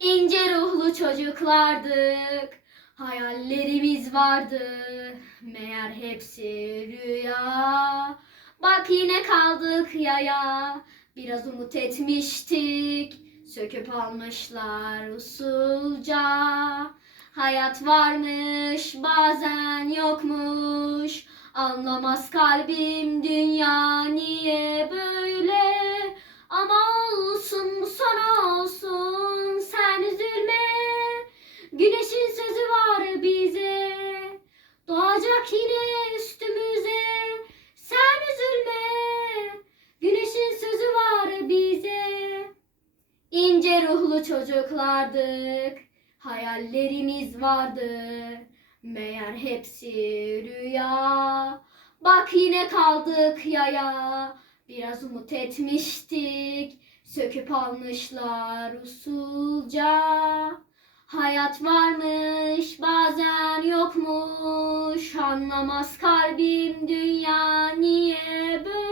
İnce ruhlu çocuklardık. Hayallerimiz vardı. Meğer hepsi rüya. Bak yine kaldık yaya. Biraz umut etmiştik. Söküp almışlar usulca. Hayat varmış bazen yokmuş. Anlamaz kalbim dünya Doğacak yine üstümüze. Sen üzülme. Güneşin sözü var bize. İnce ruhlu çocuklardık. Hayallerimiz vardı. Meğer hepsi rüya. Bak yine kaldık yaya. Biraz umut etmiştik. Söküp almışlar usulca. Hayat varmış bazen Anlamaz kalbim dünya niye böyle.